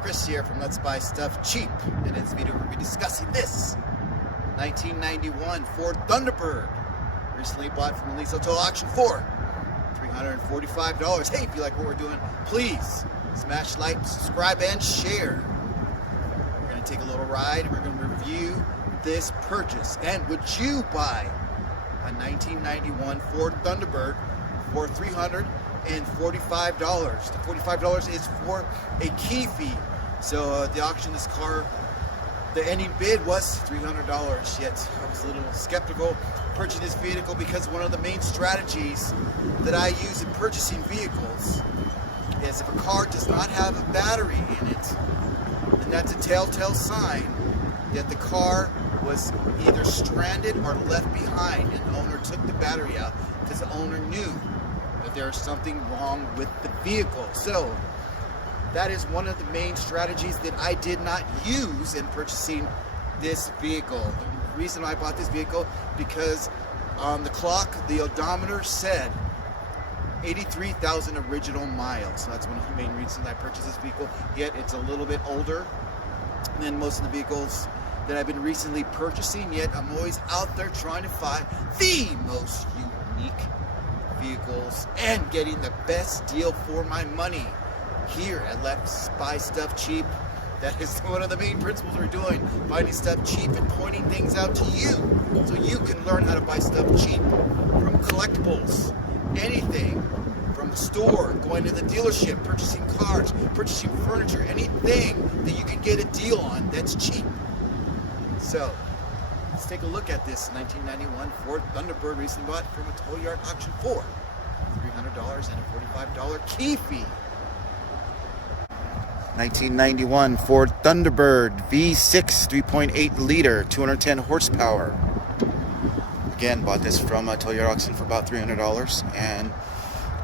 Chris here from Let's Buy Stuff Cheap. In this video we're going to be discussing this 1991 Ford Thunderbird. Recently bought from the Lease Auto Auction for $345. Hey, if you like what we're doing, please smash like, subscribe, and share. We're going to take a little ride and we're going to review this purchase. And would you buy a 1991 Ford Thunderbird for $345? The $45 is for a key fee. So the auction, this car, the ending bid was $300. Yet I was a little skeptical purchasing this vehicle because one of the main strategies that I use in purchasing vehicles is if a car does not have a battery in it, then that's a telltale sign that the car was either stranded or left behind and the owner took the battery out because the owner knew that there's something wrong with the vehicle. So that is one of the main strategies that I did not use in purchasing this vehicle. The reason I bought this vehicle, because on the clock, the odometer said 83,000 original miles. So that's one of the main reasons I purchased this vehicle. Yet it's a little bit older than most of the vehicles that I've been recently purchasing. Yet I'm always out there trying to find the most unique vehicles and getting the best deal for my money. Here at Let's Buy Stuff Cheap, that is one of the main principles we're doing, finding stuff cheap and pointing things out to you so you can learn how to buy stuff cheap. From collectibles, anything, from the store, going to the dealership, purchasing cars, purchasing furniture, anything that you can get a deal on that's cheap. So let's take a look at this 1991 Ford Thunderbird recently bought from a tow yard auction for $300 and a $45 key fee. 1991 Ford Thunderbird V6 3.8 liter 210 horsepower. Again, bought this from a tow yard auction for about $300, and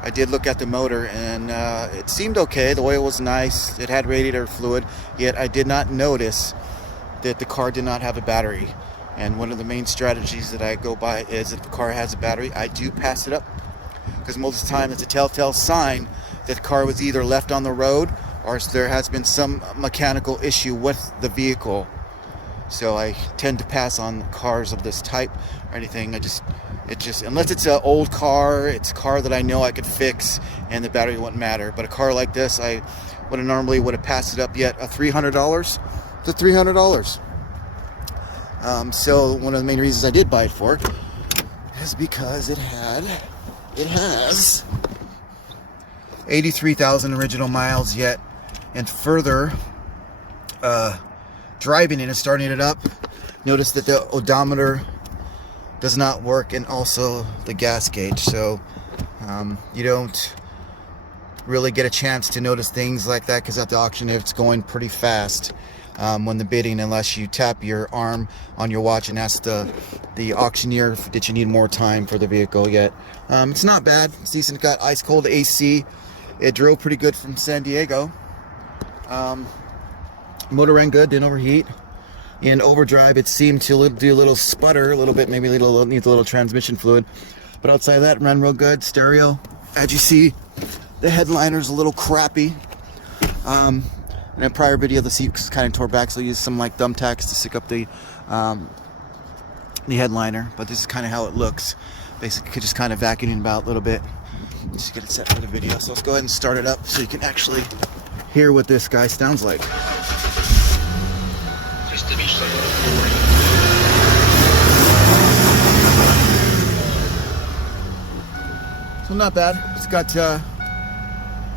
I did look at the motor and it seemed okay. The oil was nice, it had radiator fluid, yet I did not notice that the car did not have a battery. And one of the main strategies that I go by is if the car has a battery, I do pass it up, because most of the time it's a telltale sign that the car was either left on the road or there has been some mechanical issue with the vehicle. So I tend to pass on cars of this type or anything. Unless it's an old car, it's a car that I know I could fix and the battery wouldn't matter. But a car like this, I would have normally passed it up. Yet a $300, it's a $300. So one of the main reasons I did buy it for is because it has 83,000 original miles yet, and further driving it and starting it up, notice that the odometer does not work, and also the gas gauge. So you don't really get a chance to notice things like that, because at the auction it's going pretty fast when the bidding, unless you tap your arm on your watch and ask the auctioneer that you need more time for the vehicle. Yet it's not bad, it's decent. It got ice cold AC. It drove pretty good from San Diego. Motor ran good, didn't overheat. In overdrive, it seemed to do a little sputter, a little bit, maybe needs a little transmission fluid. But outside of that, it ran real good. Stereo, as you see, the headliner's a little crappy. In a prior video, the seat kind of tore back, so I used some like thumbtacks to stick up the headliner. But this is kind of how it looks. Basically, just kind of vacuuming about a little bit. Just get it set for the video. So let's go ahead and start it up so you can actually hear what this guy sounds like. So not bad. It's got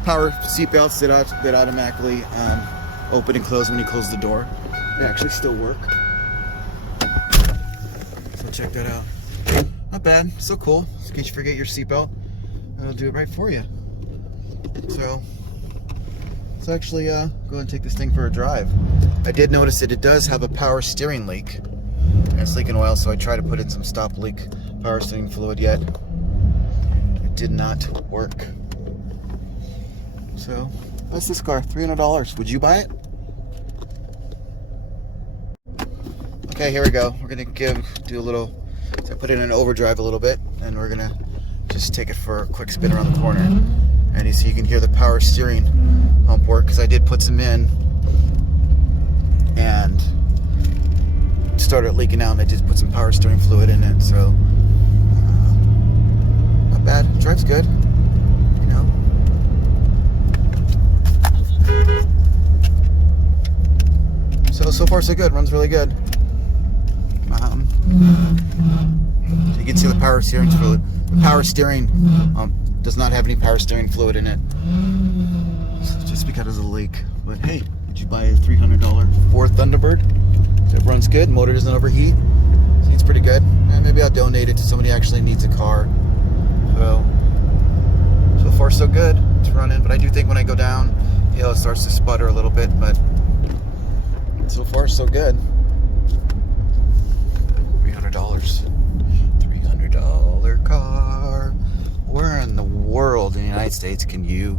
power seat belts that automatically open and close when you close the door. They actually still work. So check that out. Not bad. So cool. In case you forget your seatbelt, it'll do it right for you. So let's actually go ahead and take this thing for a drive. I did notice that it does have a power steering leak, and it's leaking oil, so I tried to put in some stop leak power steering fluid, yet it did not work. So that's this car, $300. Would you buy it? Okay, here we go. We're gonna do a little, so I put it in overdrive a little bit, and we're gonna just take it for a quick spin around the corner. And you see, you can hear the power steering pump work, because I did put some in. and started leaking out, and I just put some power steering fluid in it. So not bad. Drives good, you know. So far so good. Runs really good. You can see the power steering fluid. The power steering does not have any power steering fluid in it, just because of the leak. But hey, did you buy a $300 Ford Thunderbird? So it runs good. Motor doesn't overheat. Seems pretty good. And maybe I'll donate it to somebody who actually needs a car. So far so good. It's running, but I do think when I go down, it starts to sputter a little bit. But so far so good. $300 car. Where in the world in the United States can you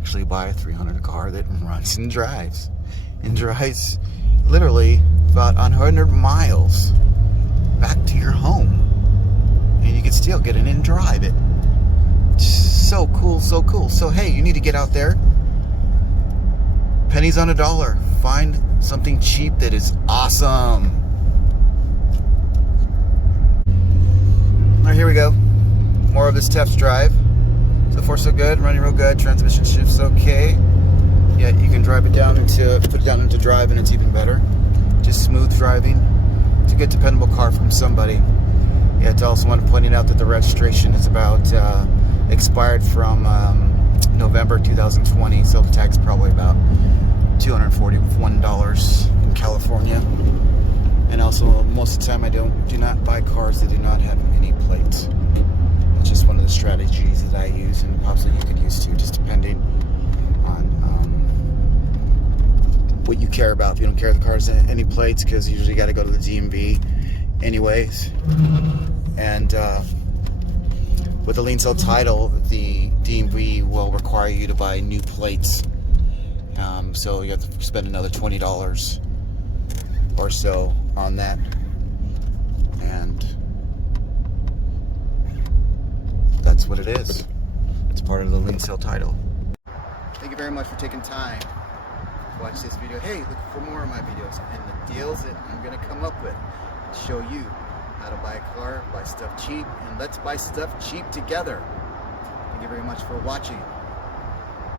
actually buy a $300 car that runs and drives? And drives literally about 100 miles back to your home. And you can still get in and drive it. So cool, so cool. So hey, you need to get out there. Pennies on a dollar. Find something cheap that is awesome. Alright, here we go. More of this test drive. So far so good, running real good. Transmission shifts okay. Yeah, you can drive it down into, put it down into drive, and it's even better. Just smooth driving. It's a good dependable car from somebody. Yeah, it's also want to point out that the registration is about expired from November 2020, so the tag's probably about $241 in California. And also, most of the time I do not buy cars that do not have any plates. It's just one of the strategies that I use, and possibly you could use too, just depending on what you care about. If you don't care if the car has any plates, because you usually got to go to the DMV anyways. And with the lien sale title, the DMV will require you to buy new plates. So you have to spend another $20 or so on that. And that's what it is. It's part of the lien sale title. Thank you very much for taking time to watch this video. Hey, look for more of my videos and the deals that I'm going to come up with and show you how to buy a car, buy stuff cheap, and let's buy stuff cheap together. Thank you very much for watching.